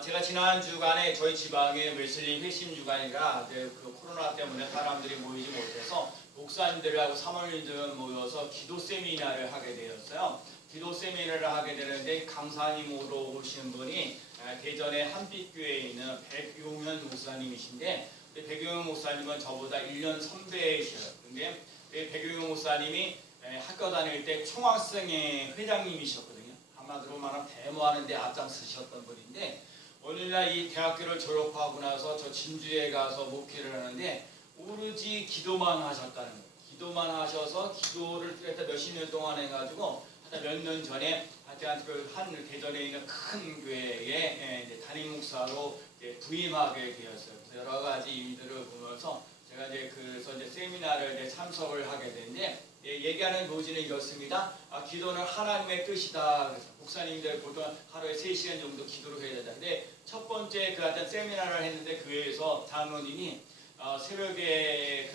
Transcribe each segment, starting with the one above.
제가 지난 주간에 저희 지방에 웨슬리 회심 주간이라 그 코로나 때문에 사람들이 모이지 못해서 목사님들하고 사모님들 모여서 기도 세미나를 하게 되었어요. 기도 세미나를 하게 되는데 강사님으로 오신 분이 대전의 한빛교회에 있는 백용현 목사님이신데, 백용현 목사님은 저보다 1년 선배이셔요. 근데 백용현 목사님이 학교 다닐 때 총학생회 회장님이셨거든요. 한마디로 말하면 데모하는 데 앞장서셨던 분인데, 오늘날 이 대학교를 졸업하고 나서 저 진주에 가서 목회를 하는데 오로지 기도만 하셨다는 거예요. 기도만 하셔서 기도를 몇십 년 동안 해가지고 몇 년 전에 한 대전에 있는 큰 교회에 담임 목사로 부임하게 되었어요. 그래서 여러 가지 일들을 보면서 제가 그래서 세미나를 참석을 하게 됐는데, 얘기하는 노지는 이렇습니다. 기도는 하나님의 뜻이다. 그래서 목사님들 보통 하루에 3시간 정도 기도를 해야 된다. 근데 첫 번째 세미나를 했는데 교회에서 장로님이 새벽에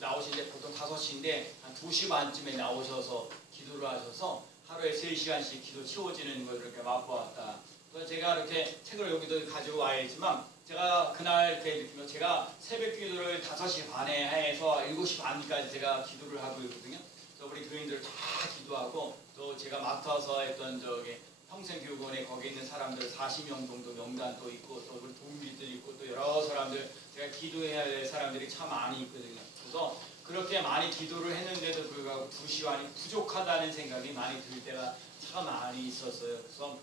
나오시는데 보통 5시인데 한 2시 반쯤에 나오셔서 기도를 하셔서 하루에 3시간씩 기도 치워지는 걸 이렇게 맛보았다. 그래서 제가 이렇게 책을 여기도 가지고 와야지만, 제가 그날 이렇게 느끼면 제가 새벽 기도를 5시 반에 해서 7시 반까지 제가 기도를 하고 있거든요. 그래서 우리 교인들 다 기도하고, 또 제가 맡아서 했던 평생교육원에 거기 있는 사람들 40명 정도 명단도 있고, 또 우리 동기들 있고, 또 여러 사람들 제가 기도해야 될 사람들이 참 많이 있거든요. 그래서 그렇게 많이 기도를 했는데도 불구하고 2시간이 부족하다는 생각이 많이 들 때가 참 많이 있었어요. 그래서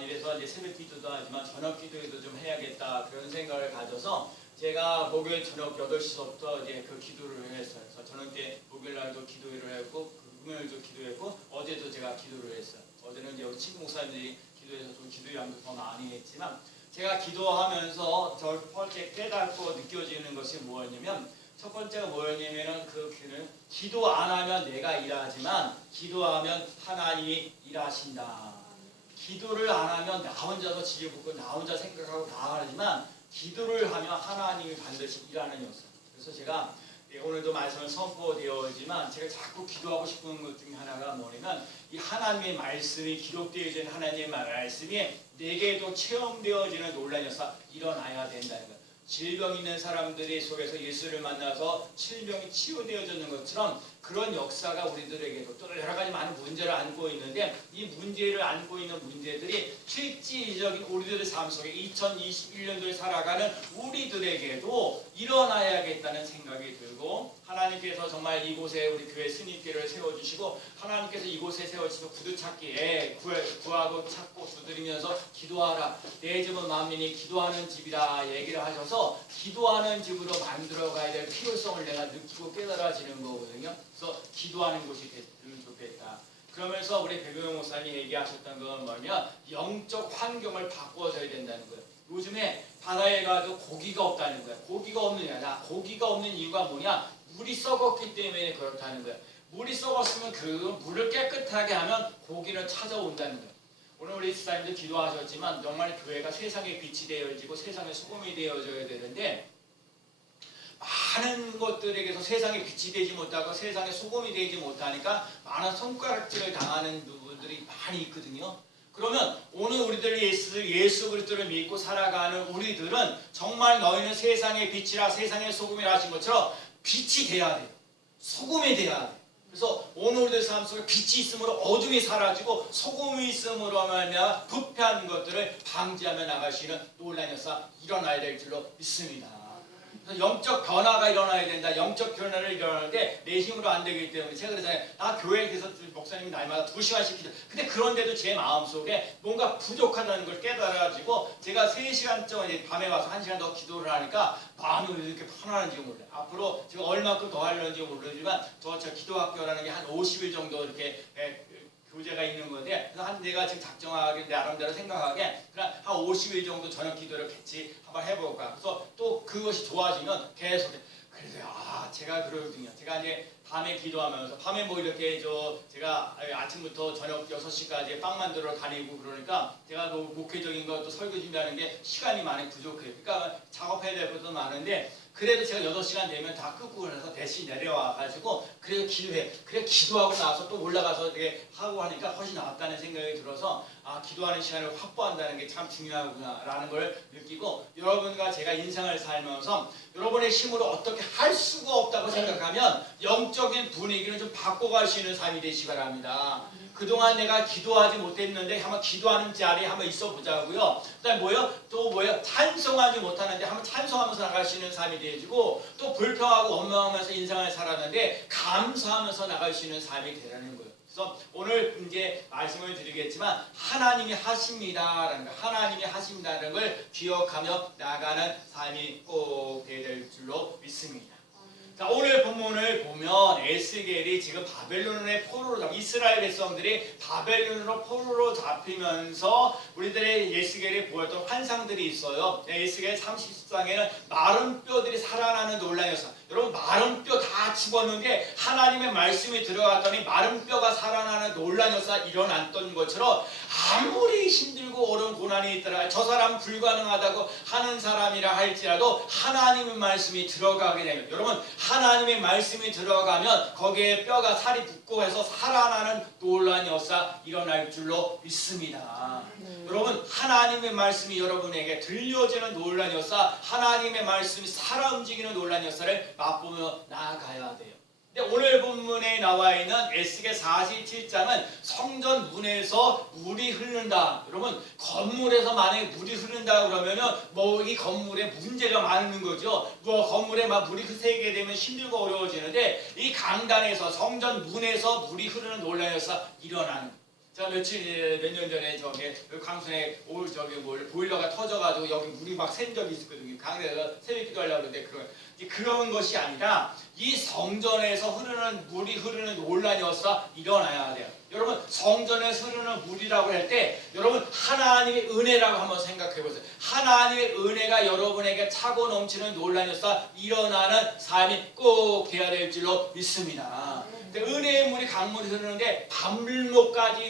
이래서 새벽 기도도 하지만 저녁 기도에도 좀 해야겠다, 그런 생각을 가져서 제가 목요일 저녁 8시부터 그 기도를 했어요. 그래서 저녁 때 목요일 날도 기도를 했고, 금요일도 기도했고, 어제도 제가 기도를 했어요. 어제는 우리 친구 목사님들이 기도해서 좀 기도 양도 더 많이 했지만, 제가 기도하면서 첫 번째 깨닫고 느껴지는 것이 뭐였냐면, 첫 번째가 뭐였냐면은 그는 기도 안 하면 내가 일하지만 기도하면 하나님이 일하신다. 기도를 안 하면 나 혼자서 지지붙고 나 혼자 생각하고 다 하지만, 기도를 하면 하나님이 반드시 일하는 역사. 그래서 제가 오늘도 말씀을 선포되어지만 제가 자꾸 기도하고 싶은 것 중에 하나가 뭐냐면, 이 하나님의 말씀이 기록되어진 하나님의 말씀이 내게도 체험되어지는 놀라운 역사 일어나야 된다는 거예요. 질병 있는 사람들이 속에서 예수를 만나서 질병이 치유되어지는 것처럼 그런 역사가 우리들에게도, 또 여러 가지 많은 문제를 안고 있는데, 이 문제를 안고 있는 문제들이 실질적인 우리들의 삶 속에 2021년도에 살아가는 우리들에게도 일어나야겠다는 생각이 들고, 하나님께서 정말 이곳에 우리 교회 스님께를 세워주시고, 하나님께서 이곳에 세워주시고 구두찾기에 구하고 찾고 두드리면서 기도하라, 내 집은 만민이 기도하는 집이라 얘기를 하셔서 기도하는 집으로 만들어가야 될 필요성을 내가 느끼고 깨달아지는 거거든요. 그래서 기도하는 곳이 됐으면 좋겠다. 그러면서 우리 백용현 목사님이 얘기하셨던 건 뭐냐면, 영적 환경을 바꿔줘야 된다는 거예요. 요즘에 바다에 가도 고기가 없다는 거야. 고기가 없느냐? 고기가 없는 이유가 뭐냐? 물이 썩었기 때문에 그렇다는 거야. 물이 썩었으면 그 물을 깨끗하게 하면 고기는 찾아온다는 거야. 오늘 우리 집사님들 기도하셨지만 정말 교회가 세상의 빛이 되어지고 세상의 소금이 되어져야 되는데, 많은 것들에게서 세상의 빛이 되지 못하고 세상의 소금이 되지 못하니까 많은 손가락질을 당하는 부분들이 많이 있거든요. 그러면 오늘 우리들 예수 그리스도를 믿고 살아가는 우리들은 정말 너희는 세상의 빛이라 세상의 소금이라 하신 것처럼 빛이 돼야 돼요. 소금이 돼야 돼요. 그래서 오늘 우리들 삶 속에 빛이 있으므로 어둠이 사라지고 소금이 있으므로 말미암아 부패한 것들을 방지하며 나갈 수 있는 놀라운 역사 일어나야 될 줄로 믿습니다. 그래서 영적 변화가 일어나야 된다. 영적 변화를 일어나는데 내 힘으로 안 되기 때문에 제가 그러잖아요. 나 교회에 계속 목사님이 날마다 2시간씩 기도. 근데 그런데도 제 마음속에 뭔가 부족하다는 걸 깨달아가지고 제가 3시간쯤 밤에 와서 1시간 더 기도를 하니까 마음이 왜 이렇게 편안한지 몰라요. 앞으로 제가 얼마큼 더 하려는지 모르지만 저 기도학교라는 게 한 50일 정도 이렇게 교재가 있는 건데, 그래서 내가 지금 작정하게 나름대로 생각하게 그냥 한 50일 정도 저녁 기도를 같이 한번 해볼까. 그래서 또 그것이 좋아지면 계속 그래서 제가 그러거든요. 제가 이제 밤에 기도하면서 밤에 뭐 이렇게 제가 아침부터 저녁 6시까지 빵 만들어 다니고 그러니까 제가 또 목회적인 것도 설교 준비하는 게 시간이 많이 부족해요. 그러니까 작업해야 될 것도 많은데 그래도 제가 8시간 되면 다 끄고 나서 대신 내려와가지고 그래도 기도해. 그래 기도하고 나서 또 올라가서 이렇게 하고 하니까 훨씬 나았다는 생각이 들어서 기도하는 시간을 확보한다는 게 참 중요하구나라는 걸 느끼고 여러분과 제가 인생을 살면서 여러분의 힘으로 어떻게 할 수가 없다고 생각하면 영적인 분위기를 좀 바꿔갈 수 있는 삶이 되시기 바랍니다. 그동안 내가 기도하지 못했는데 한번 기도하는 자리에 한번 있어 보자고요. 그다음에 뭐예요? 찬송하지 못하는데 한번 찬송하면서 나갈 수 있는 삶이 되어지고 또 불평하고 원망하면서 인생을 살았는데 감사하면서 나갈 수 있는 삶이 되라는 거예요. 그래서 오늘 이제 말씀을 드리겠지만 하나님이 하십니다라는 거, 하나님이 하신다는 걸 기억하며 나가는 삶이 꼭 되어야 될 줄로 믿습니다. 자, 오늘 본문을 보면 에스겔이 지금 바벨론의 포로로 이스라엘 백성들이 바벨론으로 포로로 잡히면서 우리들의 에스겔이 보였던 환상들이 있어요. 에스겔 30장에는 마른 뼈들이 살아나는 논란이었어요. 여러분 마른 뼈 다 죽었는데 하나님의 말씀이 들어갔더니 마른 뼈가 살아나는 논란이 일어났던 것처럼 아무리 힘들고 어려운 고난이 있더라 저 사람 불가능하다고 하는 사람이라 할지라도 하나님의 말씀이 들어가게 되면 여러분 하나님의 말씀이 들어가면 거기에 뼈가 살이 붙고 해서 살아나는 논란이 일어날 줄로 믿습니다. 여러분 하나님의 말씀이 여러분에게 들려지는 논란이 하나님의 말씀이 살아 움직이는 논란이 를 맛보며 나아가야 돼요. 근데 오늘 본문에 나와 있는 에스겔 47장은 성전 문에서 물이 흐른다. 여러분 건물에서 만약에 물이 흐른다 그러면은 이 건물에 문제가 많은 거죠. 건물에 물이 새게 되면 힘들고 어려워지는데 이 강단에서 성전 문에서 물이 흐르는 논란이 일어나는. 자 몇 년 전에 강순에 보일러가 터져가지고 여기 물이 막 샌 적이 있었거든요. 강에서 새벽 기도하려고 그러는데 그런 것이 아니라 이 성전에서 물이 흐르는 논란이 일어나야 돼요. 여러분 성전에서 흐르는 물이라고 할 때 여러분 하나님의 은혜라고 한번 생각해 보세요. 하나님의 은혜가 여러분에게 차고 넘치는 논란이 일어나는 삶이 꼭 돼야 될 줄로 믿습니다. 은혜의 물이 강물이 흐르는데 발목까지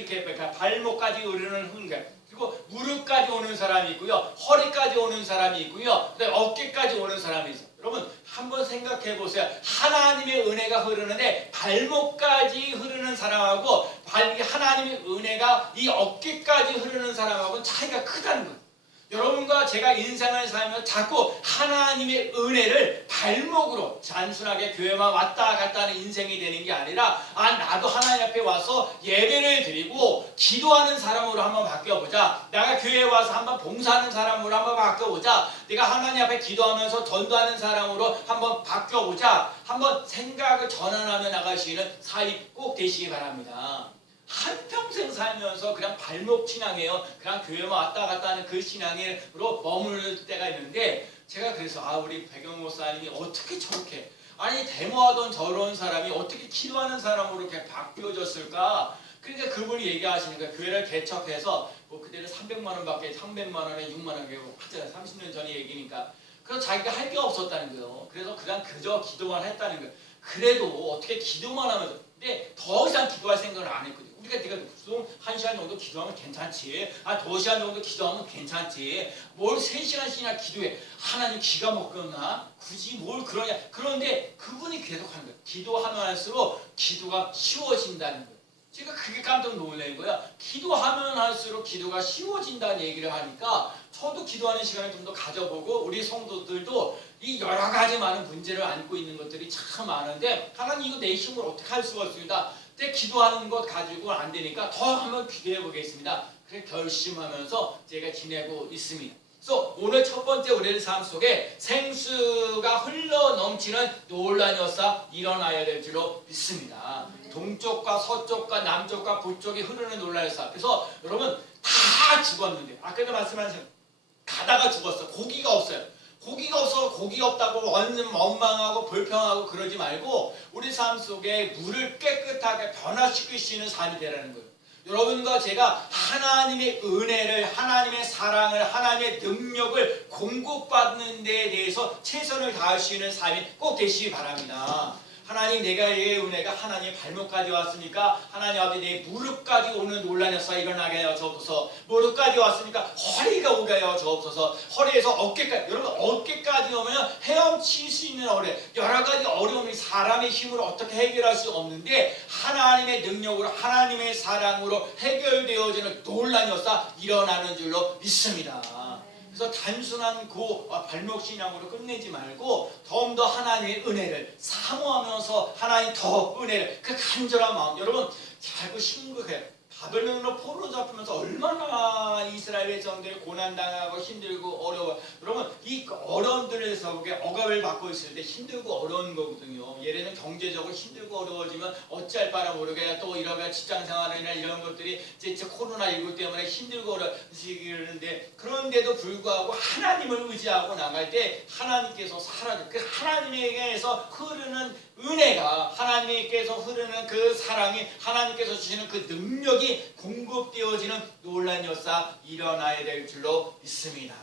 흐르는 거예요. 그리고 무릎까지 오는 사람이 있고요. 허리까지 오는 사람이 있고요. 어깨까지 오는 사람이 있어요. 여러분 한번 생각해 보세요. 하나님의 은혜가 흐르는데 발목까지 흐르는 사람하고 하나님의 은혜가 이 어깨까지 흐르는 사람하고는 차이가 크다는 거예요. 여러분과 제가 인생을 살면서 자꾸 하나님의 은혜를 발목으로 단순하게 교회만 왔다 갔다 하는 인생이 되는 게 아니라 나도 하나님 앞에 와서 예배를 드리고 기도하는 사람으로 한번 바뀌어보자. 내가 교회에 와서 한번 봉사하는 사람으로 한번 바뀌어보자. 내가 하나님 앞에 기도하면서 전도하는 사람으로 한번 바뀌어보자. 한번 생각을 전환하며 나갈 수 있는 삶이 꼭 되시기 바랍니다. 한평생 살면서 그냥 발목 신앙이에요. 그냥 교회만 왔다 갔다 하는 그 신앙으로 머무를 때가 있는데 제가 그래서 우리 백영 목사님이 어떻게 저렇게 데모하던 저런 사람이 어떻게 기도하는 사람으로 이렇게 바뀌어졌을까? 그러니까 그분이 얘기하시니까 교회를 개척해서 그때는 300만 원밖에 300만 원에 6만 원 하잖아요. 30년 전의 얘기니까. 그래서 자기가 할 게 없었다는 거예요. 그래서 그저 기도만 했다는 거예요. 그래도 어떻게 기도만 하면서 근데 더 이상 기도할 생각을 안 했거든요. 우리가 보통 1시간 정도 기도하면 괜찮지. 2시간 정도 기도하면 괜찮지. 뭘 3시간씩이나 기도해. 하나님 기가 먹겠나? 굳이 뭘 그러냐. 그런데 그분이 계속 하는 거예요. 기도하면 할수록 기도가 쉬워진다는 거예요. 제가 그게 깜짝 놀란 거야. 기도하면 할수록 기도가 쉬워진다는 얘기를 하니까 저도 기도하는 시간을 좀 더 가져보고 우리 성도들도 이 여러 가지 많은 문제를 안고 있는 것들이 참 많은데 하나님 이거 내 힘으로 어떻게 할 수가 없습니다. 근데 기도하는 것 가지고 안 되니까 더 한번 기도해 보겠습니다. 그래 결심하면서 제가 지내고 있습니다. 그래서 오늘 첫 번째 우리의 삶 속에 생수가 흘러 넘치는 논란이 일어나야 될 줄로 믿습니다. 동쪽과 서쪽과 남쪽과 북쪽이 흐르는 논란이 그래서 여러분 다 죽었는데 아까도 말씀하신 가다가 죽었어. 고기가 없어요. 고기가 없어서 고기가 없다고 완전 원망하고 불평하고 그러지 말고 우리 삶 속에 물을 깨끗하게 변화시킬 수 있는 삶이 되라는 거예요. 여러분과 제가 하나님의 은혜를, 하나님의 사랑을, 하나님의 능력을 공급받는 데에 대해서 최선을 다할 수 있는 삶이 꼭 되시기 바랍니다. 하나님 내가의 은혜가 하나님의 발목까지 왔으니까 하나님 아버지 내 무릎까지 오는 논란이 일어나게 하여 주옵소서. 무릎까지 왔으니까 허리가 오게 하여 주옵소서. 허리에서 어깨까지, 여러분 어깨까지 오면 헤엄칠 수 있는 여러 가지 어려움이 사람의 힘으로 어떻게 해결할 수 없는데 하나님의 능력으로 하나님의 사랑으로 해결되어지는 논란이 일어나는 줄로 믿습니다. 그래서 단순한 발목 신앙으로 끝내지 말고 더욱더 하나님의 은혜를 사모하면서 하나님 더 은혜를 그 간절한 마음, 여러분 자꾸 심각해요. 바벨론으로 포로 잡히면서 얼마나 이스라엘 백성들이 고난당하고 힘들고 어려워. 여러분 이 어려움들에서 억압을 받고 있을 때 힘들고 어려운 거거든요. 예를 들면 경제적으로 힘들고 어려워지면 어찌할 바를 모르게 또 이런 직장생활이나 이런 것들이 진짜 코로나19 때문에 힘들고 어려지는데, 그런데도 불구하고 하나님을 의지하고 나갈 때 하나님께서 그 하나님에게서 흐르는 은혜가, 하나님께서 흐르는 그 사랑이, 하나님께서 주시는 그 능력이 공급되어지는 놀라운 역사 일어나야 될 줄로 믿습니다.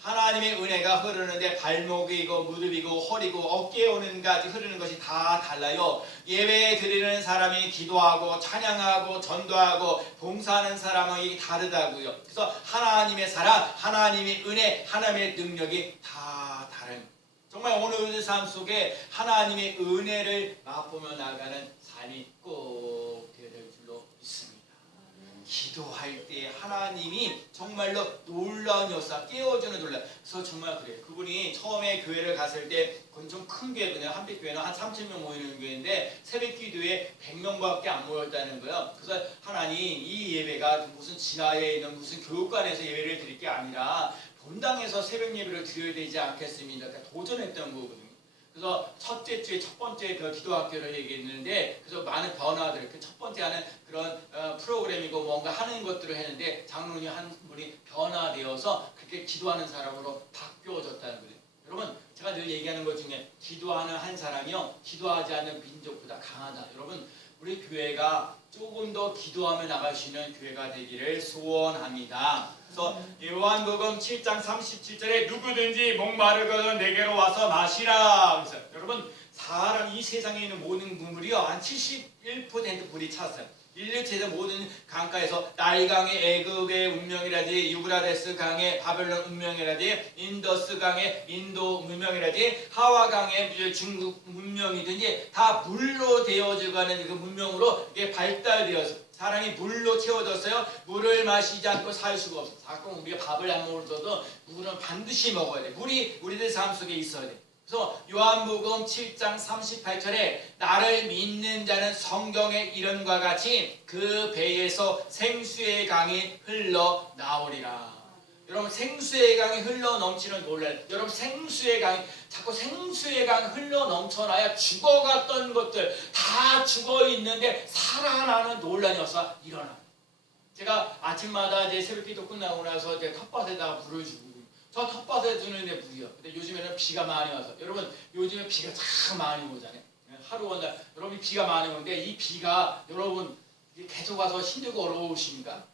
하나님의 은혜가 흐르는데 발목이고 무릎이고 허리고 어깨에 오는 까지 흐르는 것이 다 달라요. 예배 드리는 사람이 기도하고 찬양하고 전도하고 봉사하는 사람이 다르다고요. 그래서 하나님의 사랑, 하나님의 은혜, 하나님의 능력이 다 다른, 정말 오늘 우리 삶 속에 하나님의 은혜를 맛보며 나가는 삶이 꼭 되어야 될 줄로 믿습니다. 기도할 때 하나님이 정말로 놀라운 역사, 깨워주는 놀라. 그래서 정말 그래요. 그분이 처음에 교회를 갔을 때 그건 좀 큰 교회거든요. 한빛교회는 한 3,000명 모이는 교회인데 새벽 기도에 100명밖에 안 모였다는 거예요. 그래서 하나님 이 예배가 무슨 지하에 있는 무슨 교육관에서 예배를 드릴 게 아니라 본당에서 새벽 예배를 드려야 되지 않겠습니까? 그러니까 도전했던 거거든요. 그래서 첫째 주에 첫 번째 그 기도학교를 얘기했는데, 그래서 많은 변화들, 그 첫 번째 하는 그런 프로그램이고 뭔가 하는 것들을 했는데 장로님 한 분이 변화되어서 그렇게 기도하는 사람으로 바뀌어졌다는 거예요. 여러분 제가 늘 얘기하는 것 중에 기도하는 한 사람이요 기도하지 않는 민족보다 강하다. 여러분 우리 교회가 조금 더 기도하며 나갈 수 있는 교회가 되기를 소원합니다. 그래서 요한복음 7장 37절에 누구든지 목마르거든 내게로 와서 마시라. 그래서 여러분 이 세상에 있는 모든 물이요 한 71% 물이 찼어요. 인류체의 모든 강가에서 나일강의 애굽의 운명이라든지 유브라데스 강의 바벨론 운명이라든지 인더스 강의 인도 문명이라든지 하와강의 중국 문명이든지 다 물로 되어져가는 그 문명으로 이게 발달되어서 사람이 물로 채워졌어요. 물을 마시지 않고 살 수가 없어요. 가끔 우리가 밥을 안 먹어도 물은 반드시 먹어야 돼. 물이 우리들 삶 속에 있어야 돼. 그래서 요한복음 7장 38절에 나를 믿는 자는 성경의 이름과 같이 그 배에서 생수의 강이 흘러 나오리라. 여러분 생수의 강이 흘러 넘치는 놀랄. 여러분 생수의 강이 자꾸 생수의 강 흘러 넘쳐나야 죽어갔던 것들 다 죽어 있는데 살아나는 놀라운 역사 일어나. 제가 아침마다 제 새벽기도 끝나고 나서 제 텃밭에다가 불을 주고. 저 텃밭에 두는데 물이요. 근데 요즘에는 비가 많이 와서, 여러분 요즘에 비가 참 많이 오잖아요. 하루 원날 여러분 비가 많이 오는데 이 비가 여러분 계속 와서 힘들고 어려우십니까?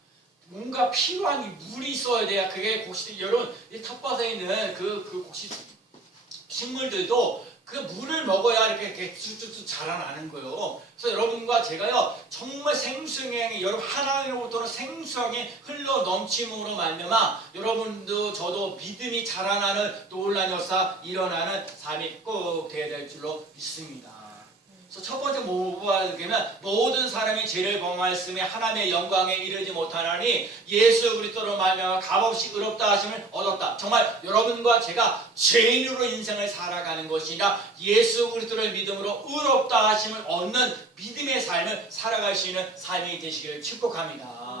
뭔가 필요한 물이 있어야 돼야 그게 곡식, 여러분 이 텃밭에 있는 그 곡식 식물들도 그 물을 먹어야 이렇게 쑥쑥쑥 자라나는 거예요. 그래서 여러분과 제가요 정말 생수형이 여러분 하나님으로부터는 생수형이 흘러 넘침으로 말미암아 여러분도 저도 믿음이 자라나는 놀라운 역사 일어나는 삶이 꼭 되어야 될 줄로 믿습니다. 그래서 첫 번째 뭐가 되면 모든 사람이 죄를 범하였으며 하나님의 영광에 이르지 못하나니 예수 그리스도로 말미암아 값없이 의롭다 하심을 얻었다. 정말 여러분과 제가 죄인으로 인생을 살아가는 것이 아니라 예수 그리스도를 믿음으로 의롭다 하심을 얻는 믿음의 삶을 살아갈 수 있는 삶이 되시기를 축복합니다.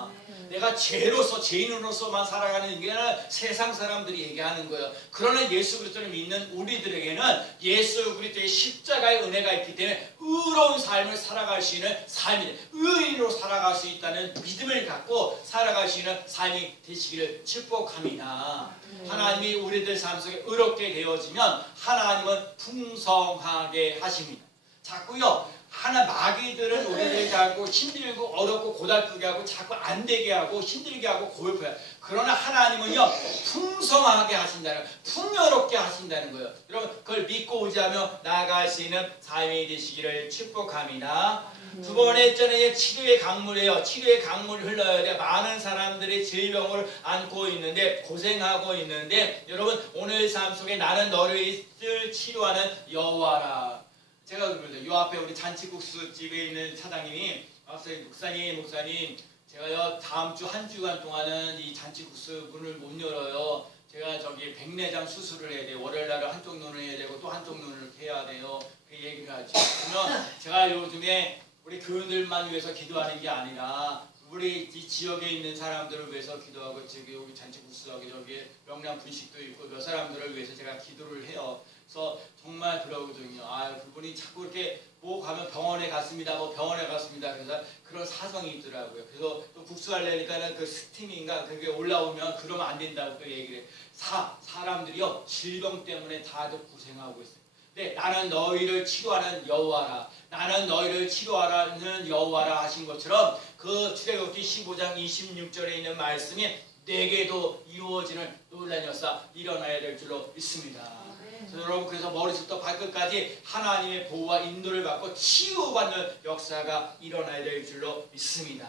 내가 죄인으로서만 살아가는 게 세상 사람들이 얘기하는 거예요. 그러나 예수 그리스도를 믿는 우리들에게는 예수 그리스도의 십자가의 은혜가 있기 때문에 의로운 삶을 살아갈 수 있는 삶이, 의인으로 살아갈 수 있다는 믿음을 갖고 살아갈 수 있는 삶이 되시기를 축복합니다. 하나님이 우리들 삶 속에 의롭게 되어지면 하나님은 풍성하게 하십니다. 자꾸요 하나 마귀들은 우리를 자꾸 힘들고 어렵고 고달프게 하고 자꾸 안 되게 하고 힘들게 하고 고달프게. 그러나 하나님은요 풍성하게 하신다는, 풍요롭게 하신다는 거예요. 여러분 그걸 믿고 의지하며 나아갈 수 있는 삶이 되시기를 축복합니다. 두 번째는 치료의 강물이에요. 치료의 강물이 흘러야 돼. 많은 사람들이 질병을 안고 있는데 고생하고 있는데, 여러분 오늘 삶 속에 나는 너를 치료하는 여호와라. 제가 그러죠. 요 앞에 우리 잔치국수 집에 있는 사장님이 목사님 제가요 다음 주 한 주간 동안은 이 잔치국수 문을 못 열어요. 제가 저기 백내장 수술을 해야 돼요. 월요일 날은 한쪽 눈을 해야 되고 또 한쪽 눈을 해야 돼요. 그 얘기를 하죠. 그러면 제가 요즘에 우리 교인들만 위해서 기도하는 게 아니라 우리 이 지역에 있는 사람들을 위해서 기도하고, 저기 여기 잔치국수하고 저기 명량 분식도 있고 몇 사람들을 위해서 제가 기도를 해요. 그래서 정말 그러거든요. 그분이 자꾸 이렇게 뭐 가면 병원에 갔습니다. 뭐 병원에 갔습니다. 그래서 그런 사정이 있더라고요. 그래서 또 국수하려니까는 그 스팀인가 그게 올라오면 그러면 안 된다고 또 얘기를 해요. 사람들이요 질병 때문에 다들 고생하고 있어요. 네, 나는 너희를 치료하는 여호와라. 나는 너희를 치료하라는 여호와라 하신 것처럼 그 출애굽기 15장 26절에 있는 말씀이 내게도 이루어지는 놀라운 역사 일어나야 될 줄로 믿습니다. 여러분 그래서 머리부터 발끝까지 하나님의 보호와 인도를 받고 치유받는 역사가 일어나야 될 줄로 믿습니다.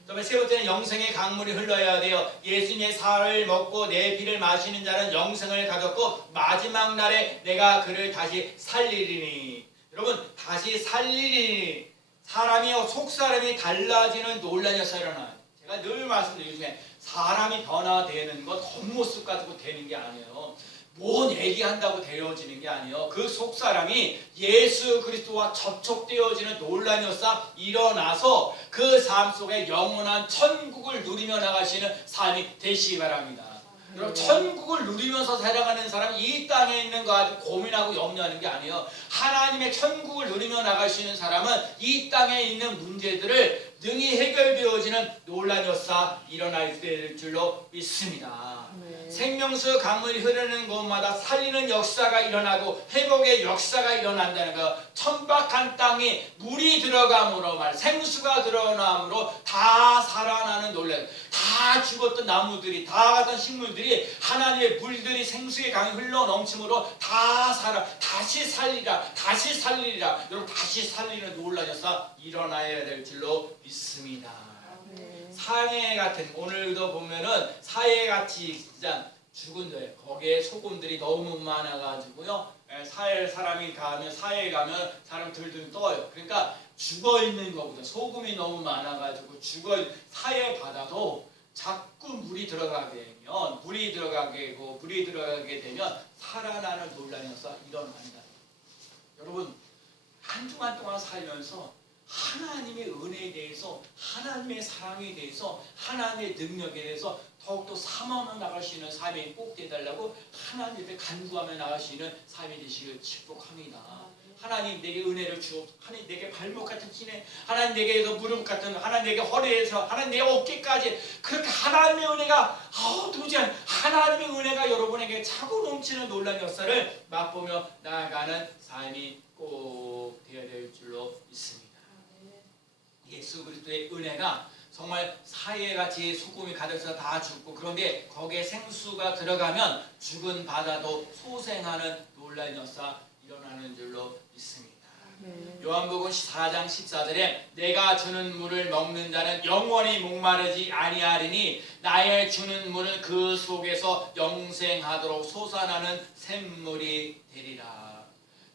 그다음에 세 번째는 영생의 강물이 흘러야 돼요. 예수님의 살을 먹고 내 피를 마시는 자는 영생을 가졌고 마지막 날에 내가 그를 다시 살리리니. 여러분 다시 살리리니. 사람이요 속사람이 달라지는 놀라운 역사가 일어나요. 제가 늘 말씀드리죠. 요즘에 사람이 변화되는 것 겉모습 가지고 되는 게 아니에요. 뭔 얘기한다고 되어지는 게 아니에요. 그 속사람이 예수 그리스도와 접촉되어지는 놀라운 역사 일어나서 그 삶 속에 영원한 천국을 누리며 나가시는 삶이 되시기 바랍니다. 여러분 천국을 누리면서 살아가는 사람이 이 땅에 있는 거 가지고 고민하고 염려하는 게 아니에요. 하나님의 천국을 누리며 나가시는 사람은 이 땅에 있는 문제들을 능히 해결되어지는 놀라운 역사 일어날 줄로 믿습니다. 생명수 강물이 흐르는 곳마다 살리는 역사가 일어나고 회복의 역사가 일어난다는 거. 천박한 땅에 물이 들어감으로 생수가 들어남으로 다 살아나는 놀라운, 다 죽었던 나무들이 다 갔던 식물들이 하나님의 물들이 생수의 강이 흘러 넘침으로 다 다시 살리라 다시 살리리라. 여러분 다시 살리는 놀라운 역사 일어나야 될 줄로 믿습니다. 사해 같은, 오늘도 보면은 사해같이 진짜 죽은 데 거기에 소금들이 너무 많아가지고요. 사해 사람이 가면 사해에 가면 사람 들들 떠요. 그러니까 죽어 있는 것보다 소금이 너무 많아가지고 사해 바다도 자꾸 물이 들어가게 되면 살아나는 놀라운 역사 일어난다. 여러분 한 주간 동안 살면서 하나님의 은혜에 대해서, 하나님의 사랑에 대해서, 하나님의 능력에 대해서 더욱더 삼하며 나갈 수 있는 삶이 꼭 되달라고 하나님 앞에 간구하며 나갈 수 있는 삶이 되시길 축복합니다. 하나님 내게 은혜를 주옵소서. 하나님 내게 발목 같은 신에, 하나님 내게서 무릎 같은, 하나님 내게 허리에서, 하나님 내 어깨까지 그렇게 하나님의 은혜가 도무지 하나님의 은혜가 여러분에게 차고 넘치는 놀라운 역사를 맛보며 나아가는 삶이 꼭 되어야 될 줄로 믿습니다. 예수 그리스도의 은혜가 정말 사해같이 소금이 가득해서 다 죽고, 그런데 거기에 생수가 들어가면 죽은 바다도 소생하는 놀라운 역사 일어나는 줄로 믿습니다. 요한복음 4장 14절에 내가 주는 물을 먹는 자는 영원히 목마르지 아니하리니 나의 주는 물은 그 속에서 영생하도록 솟아나는 샘물이 되리라.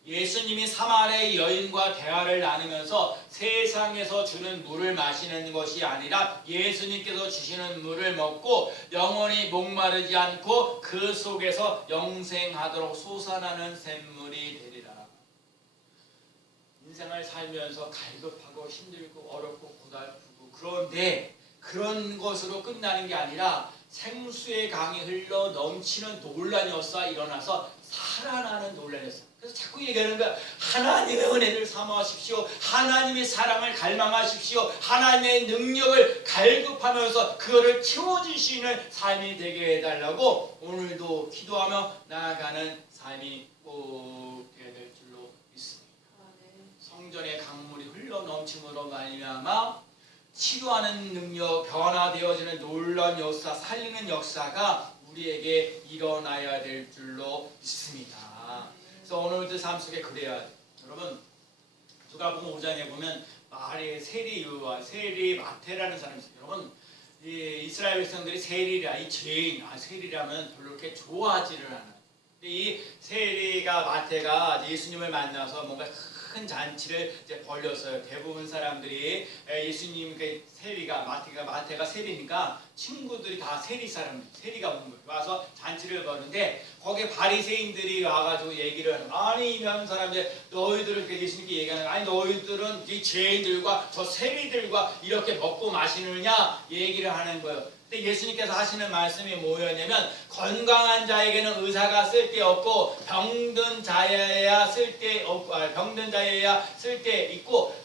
예수님이 사마리아 여인과 대화를 나누면서 세상에서 주는 물을 마시는 것이 아니라 예수님께서 주시는 물을 먹고 영원히 목마르지 않고 그 속에서 영생하도록 솟아나는 샘물이 되리라. 인생을 살면서 갈급하고 힘들고 어렵고 고달프고, 그런데 그런 것으로 끝나는 게 아니라 생수의 강이 흘러 넘치는 놀라운 역사가 일어나서 살아나는 놀라운 역사. 그래서 자꾸 얘기하는 거야. 하나님의 은혜를 사모하십시오. 하나님의 사랑을 갈망하십시오. 하나님의 능력을 갈급하면서 그거를 채워주시는 삶이 되게 해달라고 오늘도 기도하며 나아가는 삶이 꼭 되어야 될 줄로 믿습니다. 생전에 강물이 흘러 넘침으로 말미암아 치료하는 능력, 변화되어지는 놀라운 역사, 살리는 역사가 우리에게 일어나야 될 줄로 믿습니다. 그래서 오늘도 삶 속에 그래야 돼요. 여러분, 누가복음 5장에 보면 말에 세리와 세리마태라는 사람이 있어요. 여러분, 이 이스라엘 백성들이 세리라, 이 죄인, 세리라면 별로 그렇게 좋아하지를 않아요. 근데 이 세리가 마태가 예수님을 만나서 뭔가 큰 잔치를 이제 벌렸어요. 대부분 사람들이 예수님 마태가 세리니까 친구들이 다 세리 사람, 세리가 온 거예요. 와서 잔치를 벌는데 거기에 바리새인들이 와가지고 얘기를 하는, 아니 이런 사람들 너희들은 예수님께 얘기하는, 아니 너희들은 이 죄인들과 저 세리들과 이렇게 먹고 마시느냐 얘기를 하는 거예요. 근데 예수님께서 하시는 말씀이 뭐였냐면, 건강한 자에게는 의사가 쓸데없고 병든 자여야 쓸데있고 병든 자여야 쓸데없고,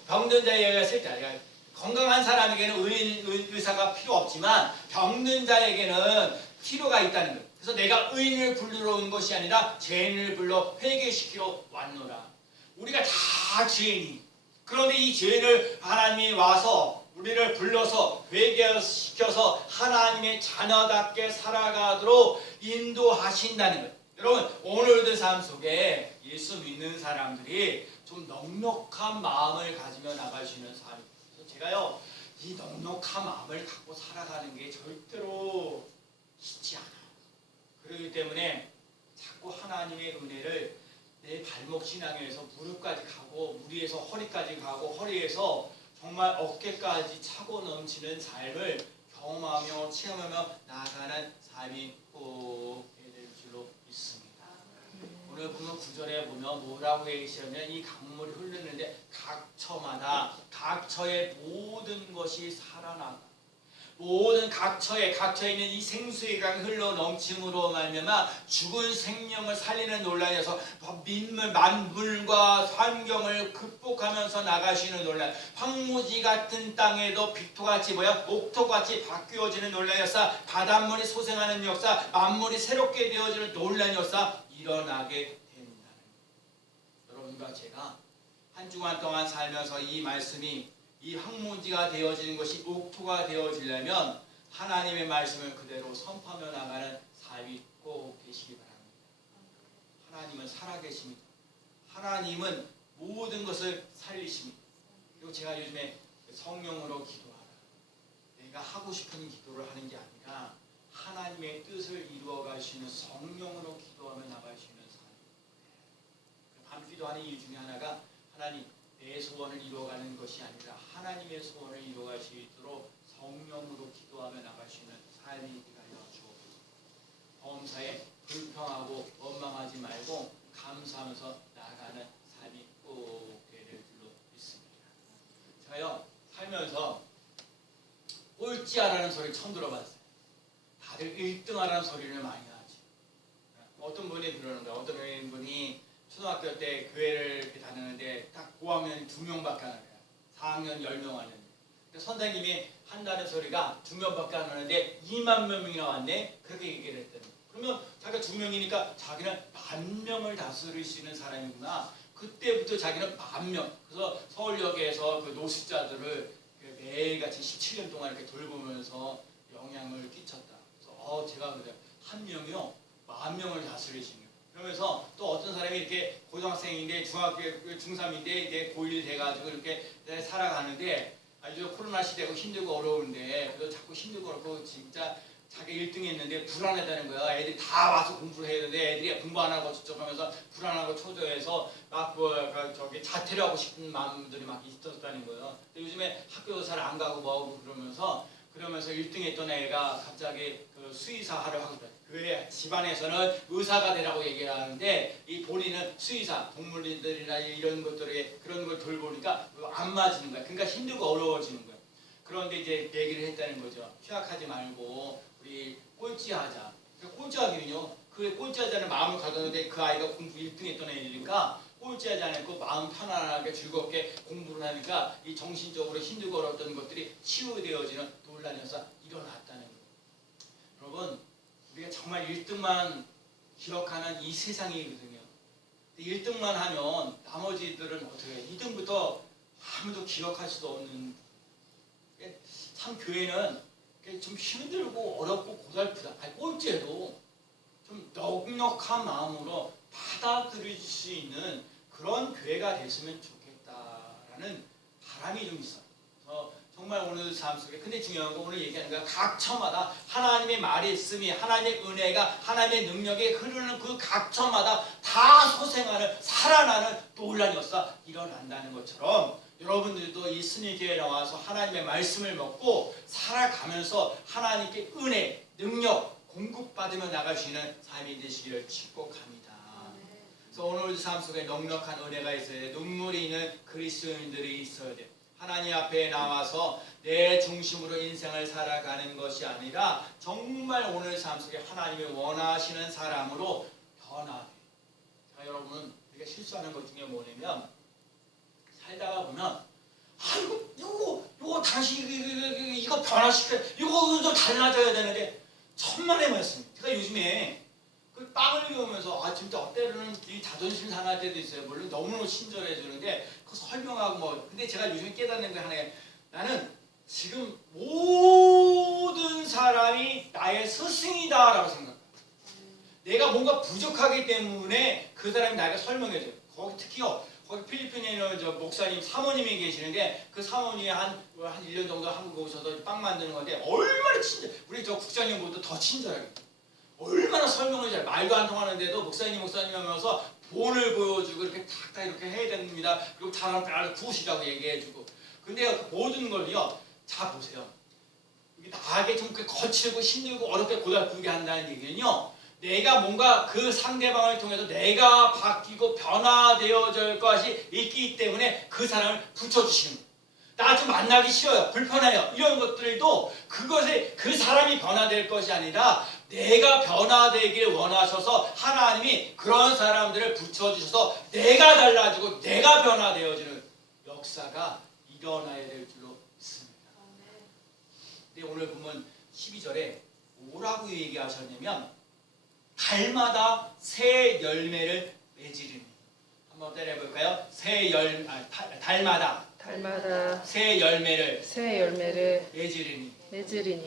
건강한 사람에게는 의사가 필요 없지만 병든 자에게는 필요가 있다는 거예요. 그래서 내가 의인을 부르러 온 것이 아니라 죄인을 불러 회개시키러 왔노라. 우리가 다 죄인이, 그런데 이 죄인을 하나님이 와서 우리를 불러서 회개시켜서 하나님의 자녀답게 살아가도록 인도하신다는 거예요. 여러분, 오늘의 삶 속에 예수 믿는 사람들이 좀 넉넉한 마음을 가지며 나갈 수 있는 삶. 그래서 제가요, 이 넉넉한 마음을 갖고 살아가는 게 절대로 쉽지 않아요. 그렇기 때문에 자꾸 하나님의 은혜를 내 발목 신앙에서 무릎까지 가고, 무리에서 허리까지 가고, 허리에서 정말 어깨까지 차고 넘치는 삶을 경험하며 체험하며 나아가는 삶이 꼭 될 줄로 믿습니다. 오늘 보면 9절에 보면 뭐라고 얘기하냐면, 이 강물이 흐르는데 각 처의 모든 것이 살아나가, 모든 각처에 있는 이 생수의 강이 흘러 넘침으로 말미암아 죽은 생명을 살리는 논란에서 만물과 환경을 극복하면서 나가시는 논란, 황무지 같은 땅에도 빅토같이 옥토같이 바뀌어지는 논란 역사, 바닷물이 소생하는 역사, 만물이 새롭게 되어지는 논란 역사 일어나게 된다는 거예요. 여러분과 제가 한 주간 동안 살면서 이 말씀이 이 황무지가 되어지는 것이 옥토가 되어지려면 하나님의 말씀을 그대로 선포하며 나가는 삶이 꼭 되시기 바랍니다. 하나님은 살아계십니다. 하나님은 모든 것을 살리십니다. 그리고 제가 요즘에 성령으로 기도하라, 내가 하고 싶은 기도를 하는 게 아니라 하나님의 뜻을 이루어 가시는 성령으로 기도하며 나갈 수 있는 삶입니다. 밤기도하는 이유 중에 하나가, 하나님, 내 소원을 이루어가는 것이 아니라 하나님의 소원을 이루어갈 수 있도록 성령으로 기도하며 나갈 수 있는 삶이 되게 하여 주옵소서. 범사에 불평하고 원망하지 말고 감사하면서 나아가는 삶이 꼭 되될 줄로 믿습니다. 제가요, 살면서 꼴찌하라는 소리를 처음 들어봤어요. 다들 1등하라는 소리를 많이 하지. 어떤 분이 그러는 거예요. 어떤 분이 초등학교 때 교회를 이렇게 다녔는데 딱 고학년 2명밖에 안 해요. 4학년 10명 왔는데. 선생님이 한다는 소리가 2명밖에 안 하는데 2만 명이나 왔네? 그렇게 얘기를 했더니. 그러면 자기가 2명이니까 자기는 10,000명을 다스릴 수 있는 사람이구나. 그때부터 자기는 10,000명. 그래서 서울역에서 그 노숙자들을 매일같이 17년 동안 이렇게 돌보면서 영향을 끼쳤다. 그래서 제가 그래요. 한 명이요, 10,000명을 다스리시는. 그러면서 또 어떤 사람이 이렇게 고등학생인데 중학교 중3인데 이제 고1 돼가지고 이렇게 살아가는데, 아주 코로나 시대고 힘들고 어려운데 그래도 자꾸 힘들고 어렵고 진짜 자기 1등 했는데 불안하다는 거야. 애들이 다 와서 공부를 해야 되는데 애들이 공부 안 하고 저쩌면서 불안하고 초조해서 막 자퇴를 하고 싶은 마음들이 막 있었다는 거예요. 근데 요즘에 학교도 잘 안 가고 뭐하고 그러면서 1등 했던 애가 갑자기 그 수의사 하러 하고 있다. 그 집안에서는 의사가 되라고 얘기를 하는데 이 본인은 수의사, 동물들이나 이런 것들에 그런 걸 돌보니까 안 맞는 거야. 그러니까 힘들고 어려워지는 거야. 그런데 이제 얘기를 했다는 거죠. 휴학하지 말고 우리 꼴찌하자. 꼴찌하기는요, 그 꼴찌하자는 마음을 가졌는데 그 아이가 공부 1등 했던 애니까 꼴찌하지 않고 마음 편안하게 즐겁게 공부를 하니까 이 정신적으로 힘들고 어려웠던 것들이 치유되어지는 놀라운 역사 일어났다는 거예요. 여러분, 우리가 정말 1등만 기억하는 이 세상이거든요. 1등만 하면 나머지들은 어떻게 해? 2등부터 아무도 기억할 수도 없는. 참 교회는 좀 힘들고 어렵고 고달프다. 아니, 꼴찌해도 좀 넉넉한 마음으로 받아들일 수 있는 그런 교회가 됐으면 좋겠다라는 바람이 좀 있어요. 정말 오늘 삶 속에 근데 중요한 건 오늘 얘기하는 건 각 처마다 하나님의 말씀이 하나님의 은혜가 하나님의 능력이 흐르는 그 각 처마다 다 소생하는 살아나는 놀라운 역사 일어난다는 것처럼 여러분들도 이 스니교회에 나와서 하나님의 말씀을 먹고 살아가면서 하나님께 은혜, 능력 공급받으며 나갈 수 있는 삶이 되시기를 축복합니다. 그래서 오늘 삶 속에 넉넉한 은혜가 있어야 돼. 눈물이 있는 그리스도인들이 있어야 돼. 하나님 앞에 나와서 내 중심으로 인생을 살아가는 것이 아니라 정말 오늘 삶 속에 하나님이 원하시는 사람으로 변화돼. 자, 여러분은 우리가 실수하는 것 중에 뭐냐면 살다가 보면 이거 다시 이거 변화시켜 이거 좀 달라져야 되는데 천만의 말씀. 제가 요즘에 그 빵을 배우면서 진짜 때로는 이 자존심 상할 때도 있어요. 물론 너무너무 친절해 주는데 그 설명하고 뭐 근데 제가 요즘에 깨닫는 게 하나에 나는 지금 모든 사람이 나의 스승이다라고 생각해요. 내가 뭔가 부족하기 때문에 그 사람이 나에게 설명해줘요. 거기 특히요. 거기 필리핀에 있는 저 목사님 사모님이 계시는데 그 사모님이 한 1년 정도 한국에 오셔서 빵 만드는 건데 얼마나 친절. 우리 저 국장님보다 더 친절하게. 얼마나 설명을 잘 말도 안 통하는데도 목사님 하면서 본을 보여주고 이렇게 탁탁 이렇게 해야 됩니다. 그리고 다른 뼈를 구우시라고 얘기해주고. 근데 모든 걸요. 자 보세요. 나에게 좀 거칠고 힘들고 어렵게 고달프게 한다는 얘기는요. 내가 뭔가 그 상대방을 통해서 내가 바뀌고 변화되어질 것이 있기 때문에 그 사람을 붙여주시는 거예요. 나 좀 만나기 싫어요. 불편해요. 이런 것들도 그것에 그 사람이 변화될 것이 아니라 내가 변화되길 원하셔서 하나님이 그런 사람들을 붙여주셔서 내가 달라지고 내가 변화되어지는 역사가 일어나야 될 줄로 믿습니다. 근데 오늘 보면 12절에 뭐라고 얘기하셨냐면 달마다 새 열매를 맺으리니. 한번 따라해볼까요? 달마다 새 열매를 맺으리니.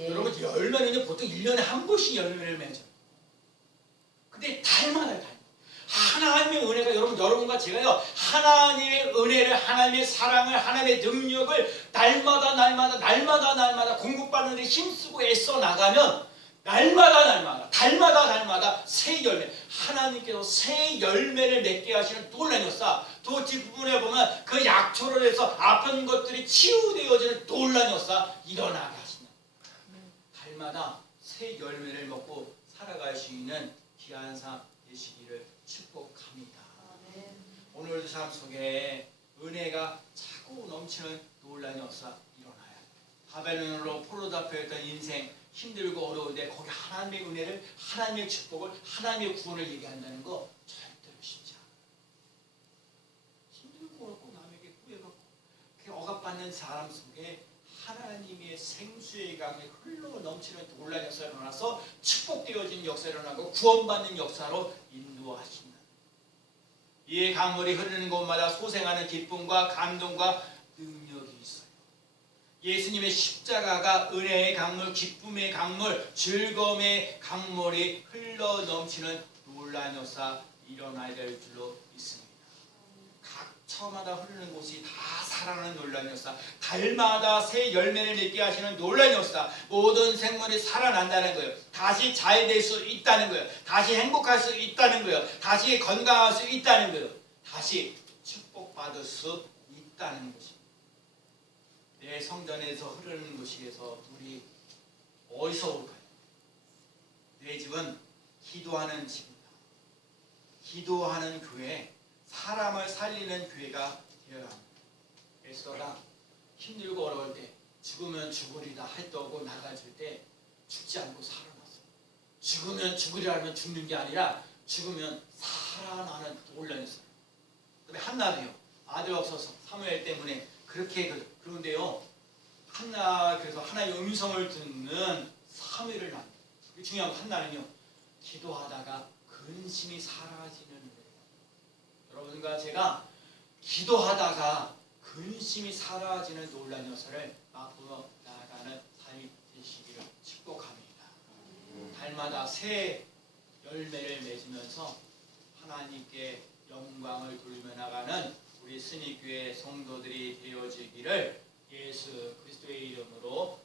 여러분 열매는 보통 1년에 한 번씩 열매를 맺어요. 근데 달마다 하나님의 은혜가 여러분과 제가요 하나님의 은혜를 하나님의 사랑을 하나님의 능력을 날마다 공급받는 데 힘쓰고 애써 나가면 달마다 새 열매 하나님께서 새 열매를 맺게 하시는 놀라운 역사. 또 뒷부분에 보면 그 약초로 해서 아픈 것들이 치유되어지는 놀라운 역사 일어나게 하신다. 달마다 새 열매를 먹고 살아갈 수 있는 귀한 삶 되시기를 축복합니다. 오늘도 삶 속에 은혜가 차고 넘치는 놀라운 역사 일어나야 돼. 바벨론으로 포로잡혀있던 인생 힘들고 어려운데 거기 하나님의 은혜를 하나님의 축복을 하나님의 구원을 얘기한다는 거 절대로 쉽지 않아. 힘들고 어렵고 남에게 구애받고 억압받는 사람 속에 하나님의 생수의 강이 흘러 넘치는 놀라운 역사가 일어나서 축복되어진 역사가 일어나고 구원받는 역사로 인도하신다. 이의 강물이 흐르는 곳마다 소생하는 기쁨과 감동과 능력이 있어요. 예수님의 십자가가 은혜의 강물, 기쁨의 강물, 즐거움의 강물이 흘러 넘치는 놀라운 역사 일어나야 될 줄로 믿습니다. 각 처마다 흐르는 곳이 다 살아나는 놀라운 역사, 달마다 새 열매를 맺게 하시는 놀라운 역사, 모든 생물이 살아난다는 거예요. 다시 잘 될 수 있다는 거예요. 다시 행복할 수 있다는 거예요. 다시 건강할 수 있다는 거예요. 다시 축복받을 수 있다는 것입니다. 내 성전에서 흐르는 곳에서 우리 어디서 올까요? 내 집은 기도하는 집입니다. 기도하는 교회, 사람을 살리는 교회가 되어야 합니다. 에스더가 힘들고 어려울 때 죽으면 죽으리라 했다고 나가질 때 죽지 않고 살아났어요. 죽으면 죽으리라 하면 죽는 게 아니라 죽으면 살아나는 놀라운 있어요. 그다음에 한나도요. 아들 없어서 사무엘 때문에 그렇게 그런데요. 그래서 하나의 음성을 듣는 사무엘을 낳는. 중요한 건 한나는요. 기도하다가 근심이 사라지는 거예요. 여러분과 제가 기도하다가 근심이 사라지는 놀라운 역사를 맛보며 나아가는 삶이 되시기를 축복합니다. 달마다 새 열매를 맺으면서 하나님께 영광을 돌리며 나가는 우리 스니교회 성도들이 되어지기를 예수 그리스도의 이름으로